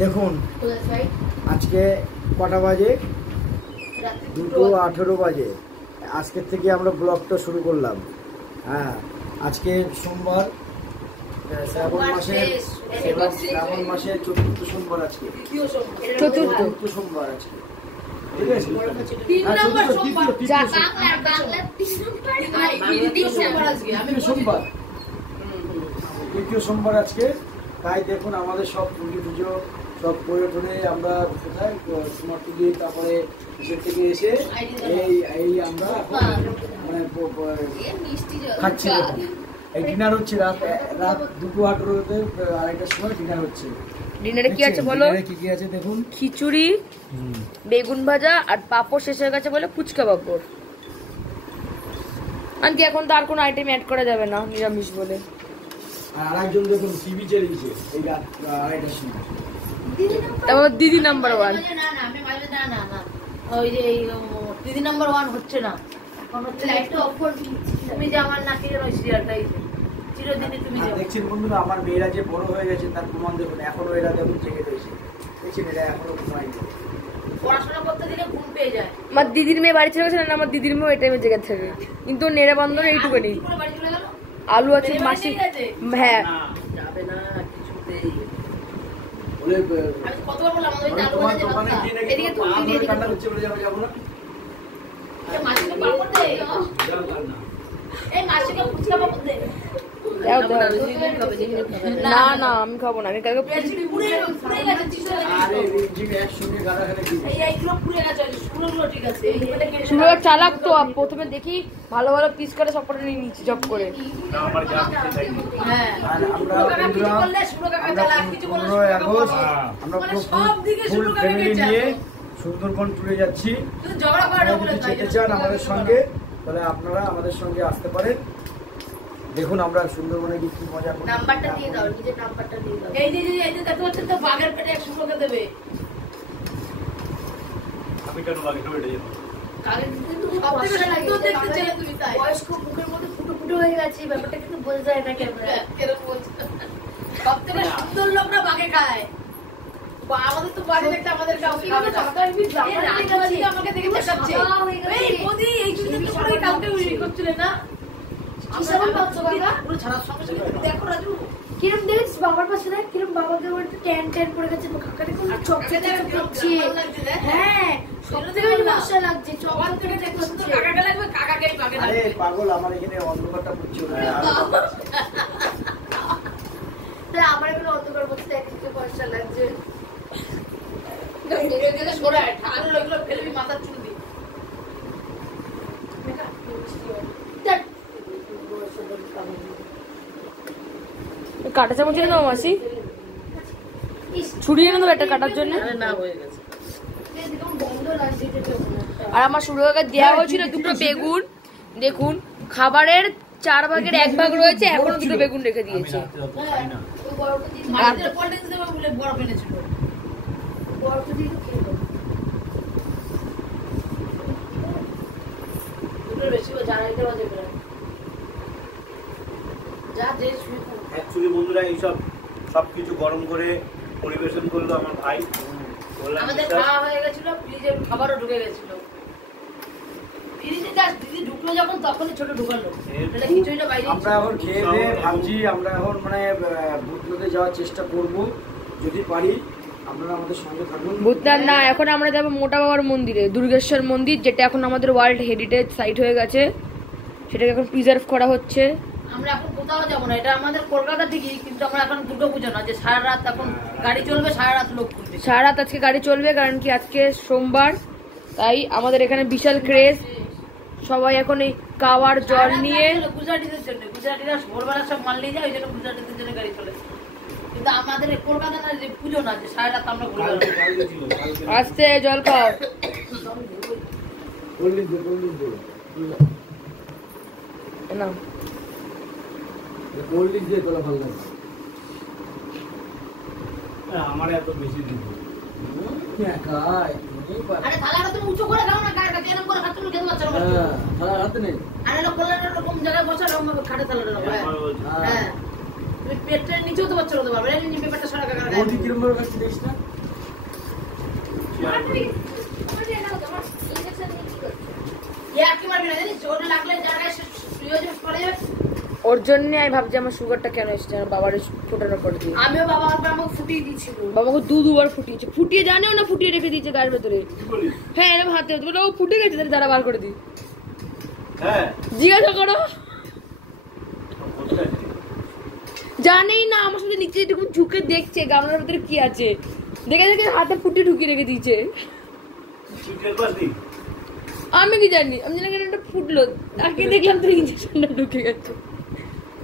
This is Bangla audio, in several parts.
দেখুন আজকে কটা বাজে, 2:18 বাজে। আজকের থেকে আমরা ব্লগটা শুরু করলাম। হ্যাঁ, আজকে সোমবার, শ্রাবণ মাসের চতুর্থ সোমবার। আজকে চতুর্থ সোমবার আজকে, ঠিক আছে? তৃতীয় সোমবার আজকে। তাই দেখুন আমাদের সব পুজো সব পর্যটনে আমরা কোথায় কুমারটুলি, তারপরে এসে থেকে এসে এই আমরা খাচ্ছি। এই ডিনার হচ্ছে রাত 2:18-তে, আড়াইটার সময় ডিনার হচ্ছে। ডিনারে কি আছে বলো? কি আছে দেখুন, খিচুড়ি, বেগুন ভাজা আর পাঁপড় শেষ হয়ে গেছে বলে ফুচকা পাঁপড়। আনকি এখন তো আর কোনো আইটেম অ্যাড করা যাবে না, নিরামিষ বলে। আর একজন দেখুন টিভি চালিয়েছে এই রাত 2:30টার সময়। তারপর দিদি নাম্বার 1। ওই যে দিদি নাম্বার 1 হচ্ছে না, এখন হচ্ছে লাইটটা অফ করে তুমি যে আমার নাকি যেন সিরিয়ালটাই চিরদিনই তুমি যে দেখছেন বন্ধুরা, আমার মেয়েরা যে বড় হয়ে গেছে তার প্রমাণ দেখুন। এখনো এরা দেখুন জেগে রয়েছে, দেখছেন? এরা এখনো ঘুমায়নি, পড়াশোনা করতে দিলে ঘুম পেয়ে যায়। আমার দিদির মেয়ে বাড়ি চলে গেছে না, আমার দিদির মেয়েও এই টাইমে জেগে থাকে, কিন্তু নেড়ে বন্ধন এইটুকুনি। বাড়ি চলে গেল, আলু আছে মাসি। হ্যাঁ, যাবে না কিছুতেই। বলে আমি কতবার বললাম আমাদের চাল তোমার বাজে দোকানে গিয়ে নাকি এদিকে তুমি আমাদের কান্না করছে বলে যাবো না। মাসিকে পাপড় দে, এই মাসিকে ফুচকা পাপড় দে। দাও দাও। না না, আমি খাবো না, আমি কালকে পেছনে পুড়ে গেছে চিসা লাগে। আরে রিজিকে একসঙ্গে গাদা খেলে কি এইগুলো পুড়ে গেছে, শুকনোগুলো ঠিক আছে। এইগুলো কেটে শুরু চালাক তো, প্রথমে দেখি ভালো ভালো পিস করে সব করে নিয়ে নিচ্ছি জব করে। হ্যাঁ, আর আমরা কিছু করলে শুরু কাকা চালাক, কিছু করলে 15 আগস্ট আমরা সব দিকে ফুল শুরু ফ্যামিলি কাকা নিয়ে সুন্দরবন ট্যুরে যাচ্ছি। তুই ঝগড়া করে না বলে যদি যেতে চান আমাদের সঙ্গে, তাহলে আপনারা আমাদের সঙ্গে আসতে পারেন। দেখুন আমরা সুন্দরবনে গিয়ে কি মজা করি। নাম্বারটা দিয়ে দাও, নিজের নাম্বারটা দিয়ে দাও। এই যে দেখো হচ্ছে তো বাঘের পেটে 100 টাকা দেবে। আমি কেন বাঘের পেটে যাব? কাগজ কিন্তু সবথেকে সুন্দর দেখতে ছেলে তুমি তাই। বয়স্ক মুখের মধ্যে ফুটো ফুটো হয়ে গেছে, ব্যাপারটা কিন্তু বোঝা যায় না ক্যামেরা। এরকম বলছো। সবথেকে সুন্দর লোকরা বাঘে খায়। আমাদের তো বাড়ি দেখতে আমাদের কাউকে খাবে না। আমাকে দেখে দেখাচ্ছে। এই মোদি এই জন্য তো সবাই কাউকে উইলি করছিলেন না। কিসব পাচ্ছ বাবা? পুরো ছাড়ার সঙ্গে সঙ্গে দেখো রাজু। কিরম দেখছিস বাবার পাশে দেখ, কিরম বাবাকে একটু ট্যান পড়ে গেছে, কাকাটা কোন চকচকে করছে। হ্যাঁ, সবথেকে বেশি মজা লাগছে, চকচকে করছে। কাকাকে লাগবে, কাকাকেই বাঘে আরে লাগবে। পাগল, আমার এখানে অন্ধকারটা পড়ছে না। তাহলে আমার এখানে অন্ধকার বসে দেখতে মজা লাগছে। ধীরে ধীরে সরায়, ঠাকুর ওইগুলো ফেলবি মাথার চুল দিয়ে। কাটা চামচ এনে দাও মাসি, ছুরি এনে দাও একটা কাটার জন্য। না হয়ে গেছে। বন্ধ লাগছে যেটা। আর আমার শুরু হয়ে দেওয়া হয়েছিল 2টো বেগুন। দেখুন, খাবারের 4 ভাগের 1 ভাগ রয়েছে, এখনো 2টো বেগুন রেখে দিয়েছে। মাটিতে কোল্ড ড্রিঙ্কস দেবে বলে বরফ এনেছিল। বরফ দিয়ে তো খেয়ে দাও। দুটোর বেশি জানাইতে বাজে প্রায়। যা যে শুয়ে পড়ো। অ্যাকচুয়ালি বন্ধুরা এইসব সবকিছু গরম করে পরিবেশন করলো আমার ভাই। বললাম আমাদের খাওয়া হয়ে গেছিল, ফ্রিজে খাবারও ঢুকে গেছিল। ফ্রিজে জাস্ট দিদি ঢুকলো যখন তখনই ছোট ঢুকালো। তাহলে কিছুইটা বাইরে আমরা এখন খেয়ে দিয়ে ভাবছি আমরা এখন মানে ভূতনাথে যাওয়ার চেষ্টা করব, যদি পারি। আপনারা আমাদের সঙ্গে থাকুন। ভূতনাথ না, এখন আমরা যাবো মোটা বাবার মন্দিরে, দুর্গেশ্বর মন্দির, যেটা এখন আমাদের ওয়ার্ল্ড হেরিটেজ সাইট হয়ে গেছে। সেটাকে এখন প্রিজার্ভ করা হচ্ছে। আমরা এখন কোথাও যাবো না, এটা আমাদের কলকাতা ঠিকই, কিন্তু আমরা এখন দুটো বুঝো না যে সারা রাত এখন গাড়ি চলবে, সারা রাত লোক ঘুরবে। সারা রাত আজকে গাড়ি চলবে, কারণ কি আজকে সোমবার। তাই আমাদের এখানে বিশাল ক্রেজ, সবাই এখন এই কাওয়ার জল নিয়ে। গুজরাটিদের জন্য, গুজরাটিরা ভোরবেলা সব মাল নিয়ে যায়, ওই জন্য গুজরাটিদের জন্য গাড়ি চলে। কিন্তু আমাদের কলকাতা না, যে পুজো না, যে সারা রাত আমরা ঘুরবো। আস্তে জল খাও। না আমার এত বেশি দিন আরে থালাটা তুমি উঁচু করে খাও না, গায়ের কাছে এরকম করে খাচ্ছ না, খেতে পারছো না। আরে লোক করলে এরকম জায়গায় বসা, খাটে থালাটা। হ্যাঁ, তুমি তুমি পেটটা নিচেও তো বাচ্চা হতে পারবে না, নিচে পেপারটা সরা কাকা বৌদি কিরম ভাবে খাচ্ছে দেখিস না? কি মারবি না জানিস, ওটা লাগলে জায়গায় শুয়ে যাবে, পড়ে যাবে। ওর জন্য আমি ভাবছি আমার সুগারটা কেন এসছে আমার বাবার ফোটানোর পর দিয়ে। আমিও বাবা আমাকে ফুটিয়ে দিচ্ছিল। বাবাকে দুবার ফুটিয়েছে, ফুটিয়ে জানেও না ফুটিয়ে রেখে দিয়েছে গায়ের ভেতরে। হ্যাঁ এরকম হাতে হতে বলে ও ফুটে গেছে, তাহলে দাঁড়া বার করে দিই। হ্যাঁ জিজ্ঞাসা করো, জানেই না আমার সাথে নিচে এরকম ঝুঁকে দেখছে গামলার ভেতরে কি আছে, দেখে দেখে হাতে ফুটিয়ে ঢুকিয়ে রেখে দিয়েছে। আমি কি জানি, আমি জানি কেন একটা ফুটলো, তাকে দেখলাম তো ইঞ্জেকশনটা ঢুকে গেছে।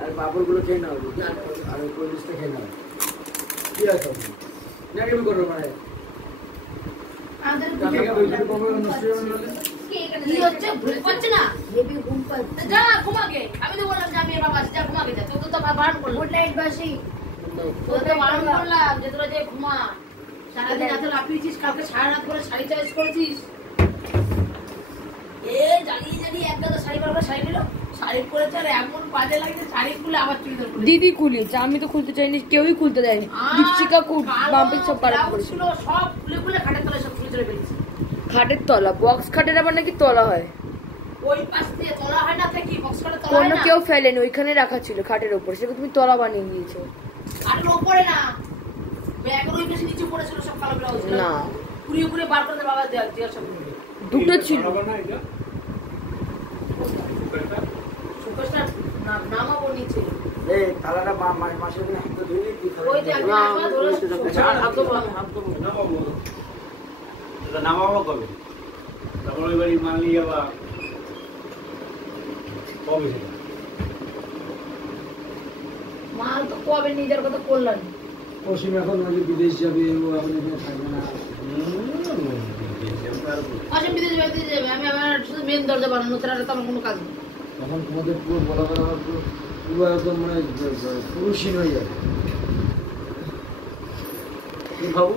আর পাপড় গুলো খেয়ে নাও, আর ওই পরিবেশটা খেয়ে নাও। কি আছে না কেমন করবো মানে আমাদের কি হচ্ছে ঘুম পাচ্ছে না, হেভি ঘুম পাচ্ছে। যা ঘুমাকে। আমি তো বললাম যে আমি এর বাবা আছি, যা ঘুমাকে যা। তোকে তো বারণ করলাম, গুড নাইট বাসি। তোকে তো বারণ করলাম যে তোরা যে ঘুমা। সারাদিন এত লাফিয়েছিস, কালকে সারা রাত করে শাড়ি চয়েস করেছিস। জ্বালিয়ে জ্বালিয়ে এক গাদা শাড়ি বার করে শাড়ি নিল, শাড়ি পরেছে আর এমন বাজে লাগছে, শাড়ি খুলে আবার চুড়িদার পরে। দিদি খুলিয়েছে, আমি তো খুলতে চাইনি, কেউই খুলতে দেয়নি। দীপশিকা বাম্পিক সব পাড়া করেছিল, ছিল সব খুলে খুলে খাটের তলায় সব চুড়ি চড়ে ফেলেছে। খাটের তলা, বক্স খাটের আবার নাকি তলা হয়, ওই পাশ দিয়ে তলা হয় না, কি বক্স খাটে তলা হয় কোনো না, কেউ ফেলেনি, ওইখানে রাখা ছিল খাটের উপর, সেটা তুমি তলা বানিয়ে দিয়েছো। আর ওপরে না ব্যাগের ওই পাশে নিচে পড়েছিল সব কালো ব্লাউজ না পুরিয়ে পুরিয়ে বার করে বাবা দেওয়া দেওয়া সব দুটো ছিল। সুপারস্টার নামাবো নিচে এই তালাটা মাসের দিনে হাতে ধুয়ে কি ওই যে তালা একদিন একবার ধরে হাত দেবো, আমি হাত দেবো। নামাবো কবে? তারপর ওই বাড়ি মাল নিয়ে যাবা কবে সেটা? মাল তো কবে নিজের কথা করলাম। অসীম এখন নাকি বিদেশ যাবে, ও এখন এখানে থাকবে না। অসীম বিদেশ যাবে, আমি আমার শুধু মেন দরজা বানানো, তারা তো আমার কোনো কাজ নেই। তখন তোমাদের পুরো বলা বলা পুরো পুরো একদম মানে পুরুষহীন হয়ে যাবে। কি ভাবো